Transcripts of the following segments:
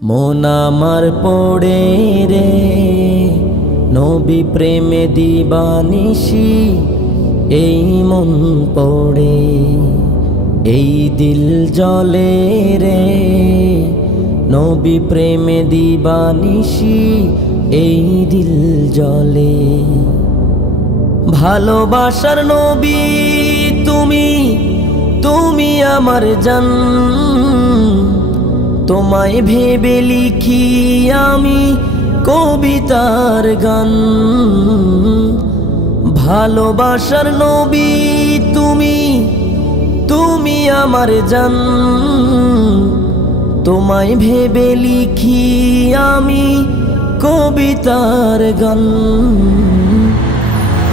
মন আমার পড়ে রে নবী প্রেমে দিবানিশি, এই মন পড়ে এই দিল জ্বলে রে নবী প্রেমে দিবানিশি, এই দিল জ্বলে। ভালোবাসার নবী তুমি, তুমি আমার জান, তোমায় ভেবে লিখি আমি কবিতার গান। ভালোবাসার নবী তুমি, তুমি আমার জান, তোমায় ভেবে লিখি আমি কবিতার গান।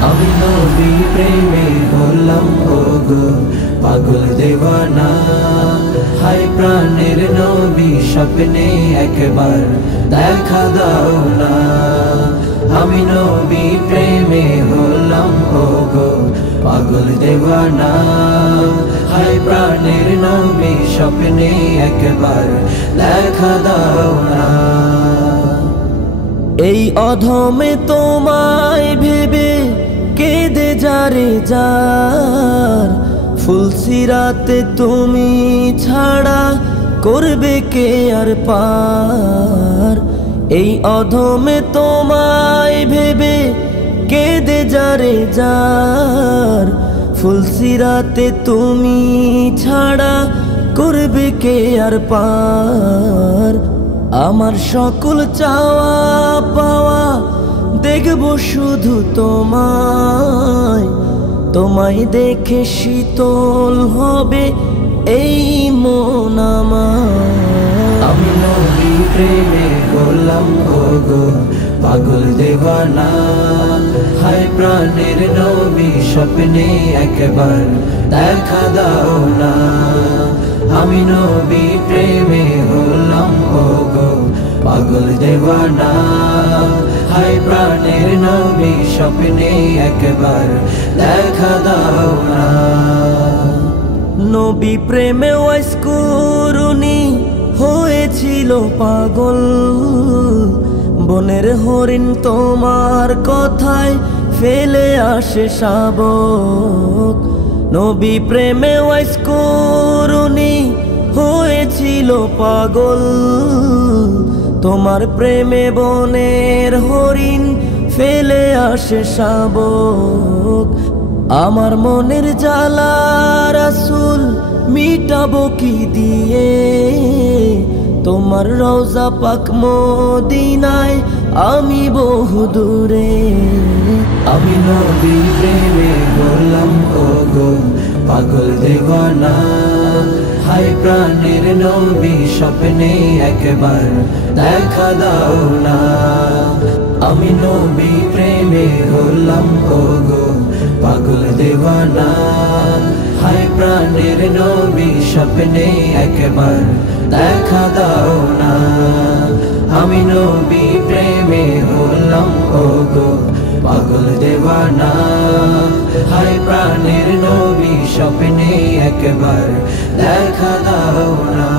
আমি নবী প্রেমে হলাম ওগো পাগল দেওয়ানা, হায় প্রাণের নবী স্বপ্নে একবার দেখা দাও না। আমি নবী প্রেমে হলাম ওগো পাগল দেওয়ানা, হায় প্রাণের নবী স্বপ্নে একবার দেখা দাও না। এই অধমে তোমায় ভেবে কেঁদে যারে যার, ফুলসিরাতে তুমি ছাড়া করবে কে আর পার। এই অধমে তোমায় ভেবে কেঁদে যারে যার, ফুলসিরাতে তুমি ছাড়া করবে কে আর পার। আমার সকল চাওয়া পাওয়া দেখব শুধু তোমায়, তোমায় দেখে শীতল হবে এই মন আমার। আমি নবী প্রেমে হলাম ওগো পাগল দেওয়ানা, হায় প্রাণের নবী স্বপ্নে একবার দেখা দাও না। আমি নবী প্রেমে হলাম ওগো পাগল দেওয়ানা, হায় প্রাণের নবী স্বপ্নে একবার দেখা দাও না। নবী প্রেমে ওয়াইস করুনি হয়েছিল পাগল, বনের হরিণ তোমার কথায় ফেলে আসে শাবক। নবী প্রেমে ওয়াইস করুনি হয়েছিল পাগল, তোমার প্রেমে বনের হরিণ ফেলে আসে শাবক। আমার মনের জ্বালা রাসূল মিটাবো কি দিয়ে, তোমার রওজা পাক মদিনায় আমি বহু দূরে। আমি নবী প্রেমে হলাম ওগো পাগল দেওয়ানা, হায় প্রাণের নবী স্বপ্নে একবার দেখা দাও না। আমি নবী প্রেমে হলাম ওগো পাগল দেওয়ানা, হায় প্রাণের নবী স্বপ্নে একবার দেখা দাও না। আমি নবী প্রেমে হলাম ওগো পাগল দেওয়ানা, হায় প্রাণের নবী স্বপ্নে একবার দেখা দাও না।